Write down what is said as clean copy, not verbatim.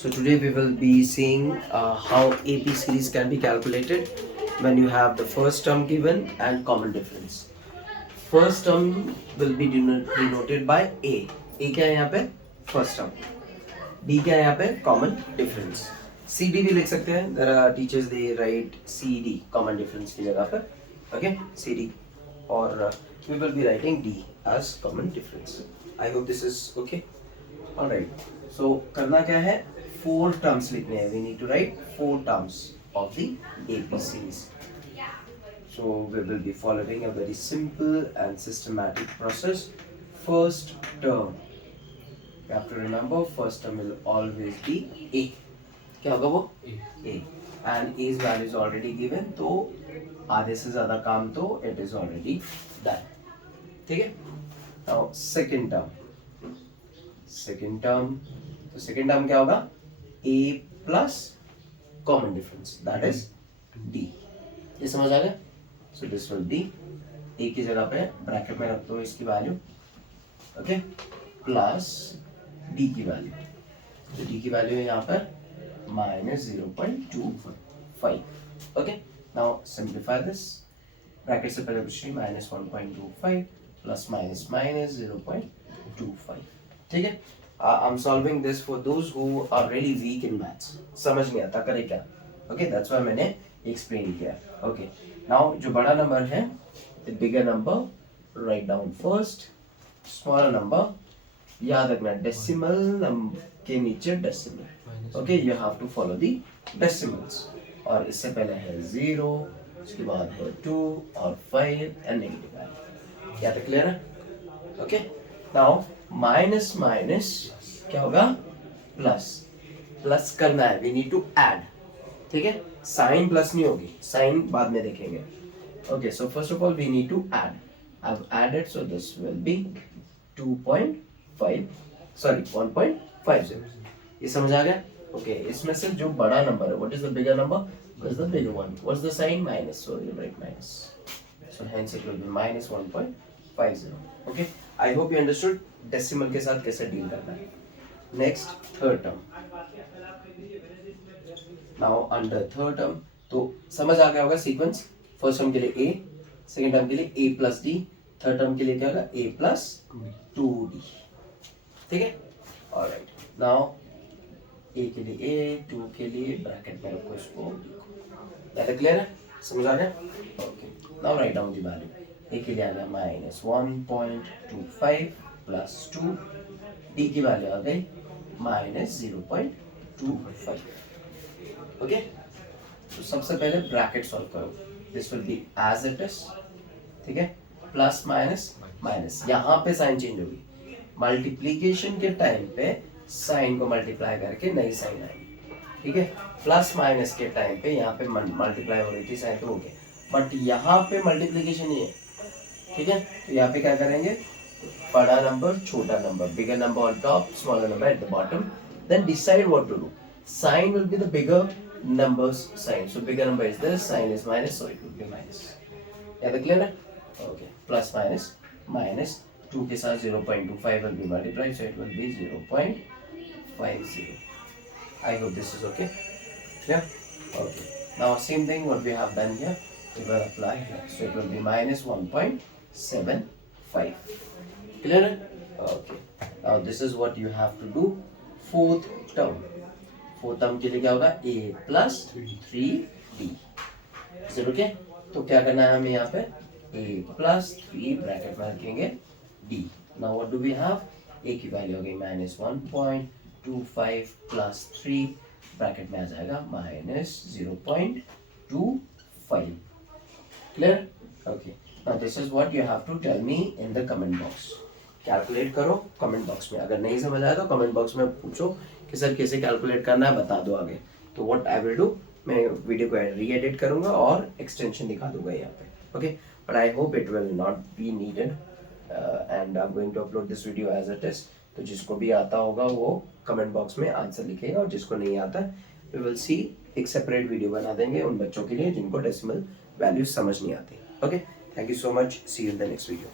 So today we will be seeing how AP series can be calculated when you have the first term given and common difference. First term will be denoted by A. A क्या है यहाँ पे? First term. D क्या है यहाँ पे? Common difference. CD भी लिख सकते हैं. There are teachers they write CD common difference की जगह पर. Okay, CD. और we will be writing D as common difference. I hope this is okay. Alright. So करना क्या है? 4 terms लिखने हैं. We need to write 4 terms of the AP series. So we will be following a very simple and systematic process. First term. You have to remember first term will always be A. क्या होगा वो? A. And A's value is already given. तो आधे से ज़्यादा काम तो it is already done. ठीक है? Now second term. Second term. तो second term क्या होगा? A plus common difference. That is D. ये समझ आ गया? So this will be A की जगह पे ब्रैकेट में रख दो इसकी वैल्यू, ओके, प्लस D की वैल्यू. तो D की वैल्यू है यहाँ पर -0.25. Okay, now simplify this. Bracket से पहले कुछ नहीं, -1.25 प्लस माइनस माइनस 0.25. ठीक है. I am solving this for those who are really weak in maths. समझ नहीं आता करे क्या. ओके, दैट्स व्हाई मैंने एक्सप्लेन किया. ओके, नाउ जो बड़ा नंबर है, the bigger number write down first, smaller number याद रखना डेसिमल के नीचे decimal. Okay, you have to follow the decimals. और इससे पहले है 0, उसके बाद है 2 और 5 एंड नेगेटिव वैल्यू. क्या तो क्लियर है? ओके, नाउ माइनस माइनस क्या होगा? प्लस. प्लस करना है, वी नीड टू ऐड. ठीक है, साइन प्लस नहीं होगी, साइन बाद में देखेंगे. Okay, so first of all we need to add. I have added, so this will be 1.50. ये समझ आ गया? ओके, इसमें से जो बड़ा नंबर है, what is the bigger number? What is the bigger one? What is the sign? Minus, so you write minus. So hence it will be -1.50. Okay, I hope you understood decimal के साथ कैसे deal करना है. Next third term. Now under third term तो समझ आ गया होगा सीक्वेंस. फर्स्ट टर्म के लिए A, सेकंड टर्म के लिए A plus D, third term के लिए क्या होगा? A plus 2D. ठीक है, ऑलराइट. नाउ A के लिए A, 2 के लिए ब्रैकेट में रखो इसको. दैट क्लियर है? समझ आ गया? Okay, now write down the value. A के लिए आ गया -1.25 प्लस 2. D की वैल्यू आ गई -0.25. ओके, तो सबसे पहले ब्रैकेट सॉल्व करो. This will be as it is. ठीक है, प्लस माइनस माइनस, यहाँ पे साइन चेंज होगी. मल्टीप्लीकेशन के टाइम पे साइन को मल्टीप्लाई करके नई साइन आएगी. ठीक है, प्लस माइनस के टाइम पे यहाँ पे मल्टीप्लाई हो रही थी साइन, तो हो गया. बट यहाँ पे मल्टीप्लीकेशन नहीं है. ठीक है, तो यहाँ पे क्या करेंगे? बड़ा नंबर छोटा number, bigger number on top, smaller number at the bottom. Then decide what to do. Sign will be the bigger number's sign. So bigger number is this, sign is minus, so it will be minus. Yeah, the clear है? Okay. Plus minus minus 2 के साथ 0.25 will be multiplied, so it will be 0.50. I hope this is okay. Yeah. Okay. Now same thing what we have done here, we will apply here. So it will be -1.75. Clear है? Okay. Now this is what you have to do. Fourth term. Fourth term के लिए क्या होगा? A plus 3D. Okay, तो क्या करना है हमें यहाँ पे? A प्लस 3 ब्रैकेट में रखेंगे D. Now what do we have? A की वैल्यू हो गई -1.25 प्लस 3 ब्रैकेट में आ जाएगा -0.25. Clear? Okay, now this is what you have to tell me in the comment box. Calculate करो कमेंट बॉक्स में. अगर नहीं समझ आया तो कमेंट बॉक्स में पूछो कि सर कैसे कैलकुलेट करना है, बता दो आगे. तो व्हाट आई विल डू, मैं वीडियो को री एडिट करूंगा और एक्सटेंशन दिखा दूंगा यहाँ पे. Okay, but I hope it will not be needed and I am going to upload this video as it is. तो जिसको भी आता होगा वो कमेंट बॉक्स में आंसर लिखेगा, और जिसको नहीं आता वी विल सी एक सेपरेट वीडियो बना देंगे उन बच्चों के लिए जिनको डेसिमल वैल्यू समझ नहीं आती. Okay, thank you so much. See you in the next video.